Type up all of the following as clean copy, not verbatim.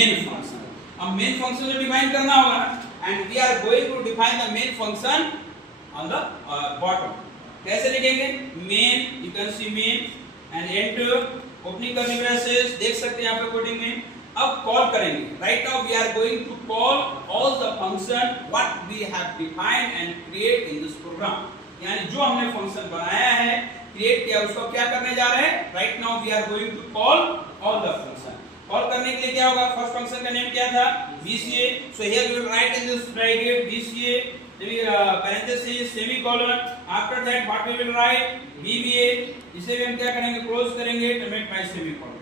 Main function. अब main function जो define करना होगा ना, and we are going to define the main function on the bottom. कैसे लिखेंगे? Main, you can see main and enter opening curly braces, देख सकते हैं यहाँ पे कोडिंग में। अब कॉल करेंगे, right now we are going to call all the function what we have defined and create in this program. यानी जो हमने फंक्शन बनाया है, क्रिएट किया, उसको क्या करने जा रहे हैं? Right now we are going to call all the function. Call करने के लिए क्या होगा? फर्स्ट फंक्शन का नेम क्या था? BCA। So here we will write in this bracket BCA parenthesis semicolon, after that what we will write? BBA। इसे भी हम क्या करेंगे? क्लोज करेंगे, terminate by semicolon।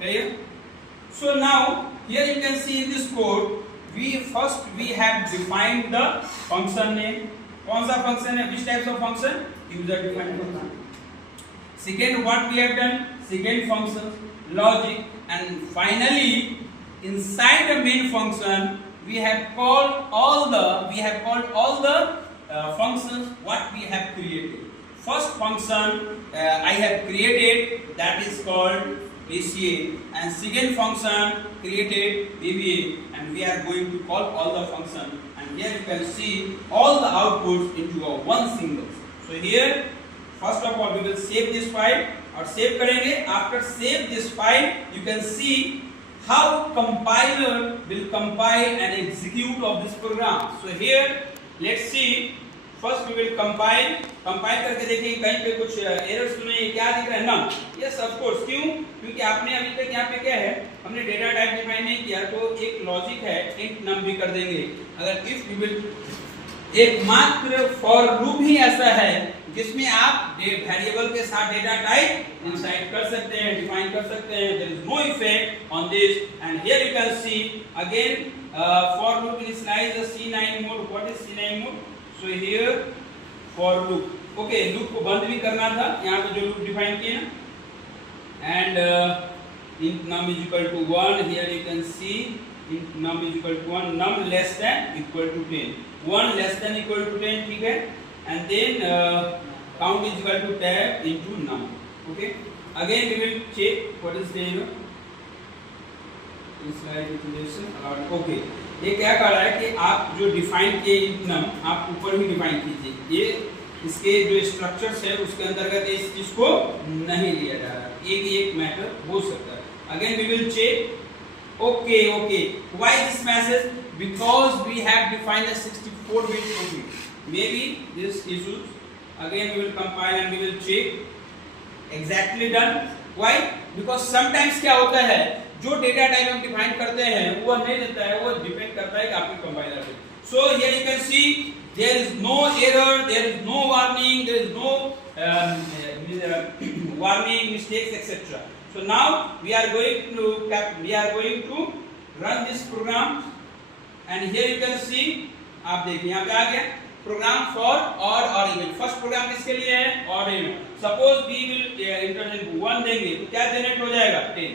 clear? So now here you can see in this code we have defined the function name। कौन सा function है? which types of function? user defined function। second what we have done? second function logic, and finally inside the main function we have called all the functions what we have created। first function I have created, that is called BCA, and second function created BBA, and we are going to call all the function, and here you can see all the outputs into a one single। so here first of all we will save this file, और save करेंगे। after save this file you can see how compiler will compile and execute of this program। so here let's see, first we will compile करके देखिए कहीं पे कुछ errors तो नहीं है। क्या दिख रहा है? नम। Yes of course. क्यों? क्योंकि आपने अभी तक यहाँ पे क्या है, हमने डेटा टाइप डिफाइन नहीं किया, तो एक लॉजिक है int num भी कर देंगे। अगर इफ वी विल, एकमात्र फॉर लूप ही ऐसा है जिसमें आप वेरिएबल के साथ डेटा टाइप इंसाइड कर सकते हैं, डिफाइन कर सकते हैं। There is no effect on this, and here you can see again for loop initialise the C9 mode. What is C9 mode? So here for loop, okay, loop को बंद भी करना था, यहाँ पे जो लूप डिफाइन किए ना, and int num is equal to 1, here you can see int num is equal to 1, num less than equal to 10, 1 less than equal to 10, ठीक है, and then count is equal to tab into num। okay, again we will check what is there inside definition allowed। okay, ये क्या कर रहा है कि आप जो डिफाइन किए int num आप ऊपर ही डिफाइन कीजिए, ये इसके जो स्ट्रक्चर्स है उसके अंतर्गत इस चीज को नहीं लिया जा रहा है। एक मैटर हो सकता है। Again we will check. okay, why this message? because we have defined a 64-bit code, maybe this issues, again we will compile and we will check exactly done। why? because sometimes क्या होता है, जो data type हम define करते हैं वो नहीं देता है, वो डिपेंड करता है कि आपके कंपाइलर पे। so here you can see there is no error, there is no warning, there is no warning, mistakes, etc। so now we are going to run this program, and here you can see, आप देखिए यहाँ पे आ गया program for odd और even. First program किसके लिए है? Odd even. Suppose we will enter 1 देंगे तो क्या जनरेट हो जाएगा? 10।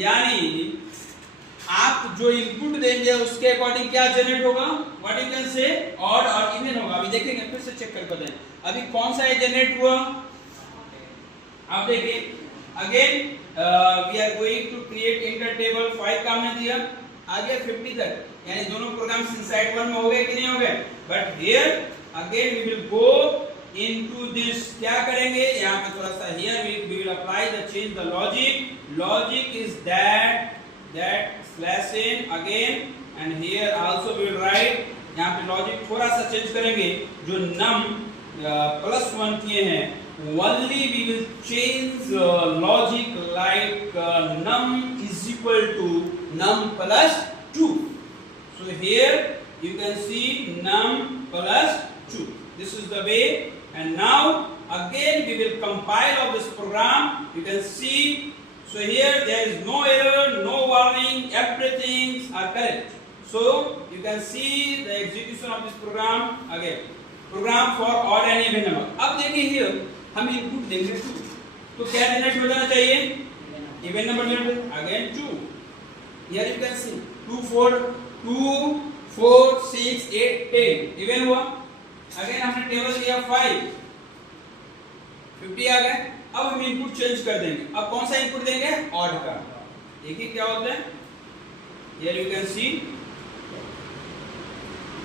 यानी आप जो इनपुट देंगे उसके अकॉर्डिंग क्या जनरेट होगा? What you can say, odd और इवन होगा। अभी देखेंगे, फिर से चेक कर बताएं अभी कौन सा जनरेट हुआ। आप देखिए again we are going to create enter table 5 का हमने दिया, आगे 50 तक, यानी दोनों प्रोग्राम्स इनसाइड वन में हो गए कि नहीं हो गए? But here again we will go into this, क्या करेंगे यहाँ पे थोड़ा सा, here we will apply the change the logic is that slash in again, and here also we will write, यहाँ पे लॉजिक थोड़ा सा चेंज करेंगे, जो num +1 किए हैं only we will change logic like num is equal to num plus 2। so here you can see num plus 2, this is the way, and now again we will compile of this program, you can see, so here there is no error, no warning, everything are correct। so you can see the execution of this program, again program for odd and even number। अब देखिए here हम input देंगे 2, तो क्या generate हो जाना चाहिए? Even number generate, again 2, here you can C 2 4 6 8 10 even हुआ। अगेन हमने टेबल दिया 5 50 आ गए। अब हम इनपुट चेंज कर देंगे, अब कौन सा इनपुट देंगे? ऑड का। देखिए क्या होता है, here you can see.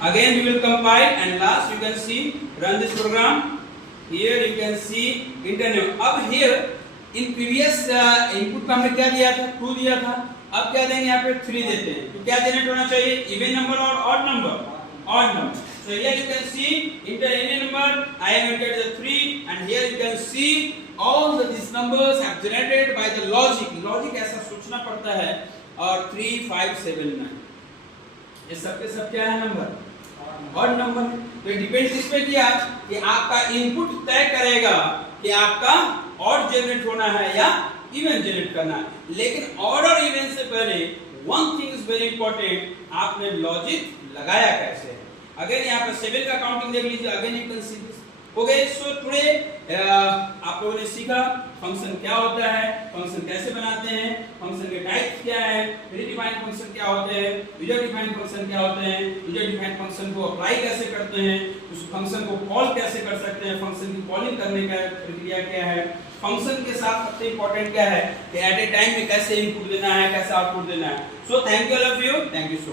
Again we will compile and last you can see run this program. Here you can see internet. अब here in previous input में हमने क्या दिया था, 2 दिया था. अब क्या देंगे यहाँ पे 3 देते हैं. तो क्या जनरेट होना चाहिए, इवन नंबर और odd number? Odd number. So here you can see enter any number. I have entered the 3 and here you can see all these numbers have generated by the logic. Logic ऐसा सोचना पड़ता है. और 3 5 7 9 ये सब के सब क्या है नंबर, ऑड नंबर. तो डिपेंड किस पे किया कि आपका इनपुट तय करेगा कि आपका ऑड जनरेट होना है या इवन जनरेट करना है. लेकिन ऑड और इवन से पहले one thing is very important, आपने लॉजिक लगाया कैसे है. अगेन यहाँ पर 7 का काउंटिंग देख लीजिए. Again you can see this. Okay, so today आप लोगों ने सीखा फंक्शन क्या होता है, फंक्शन कैसे बनाते हैं, फंक्शन के टाइप क्या है, प्री डिफाइंड फंक्शन क्या होते हैं, यूजर डिफाइंड फंक्शन क्या होते हैं, यूजर डिफाइंड फंक्शन को अप्लाई कैसे करते हैं, उस फंक्शन को कॉल कैसे कर सकते हैं, फंक्शन की कॉलिंग करने का प्रक्रिया क्या है, फंक्शन के साथ सबसे इंपॉर्टेंट क्या है कि एट ए टाइम में कैसे इनपुट देना है, कैसे आउटपुट देना है. So thank you all of you, thank you so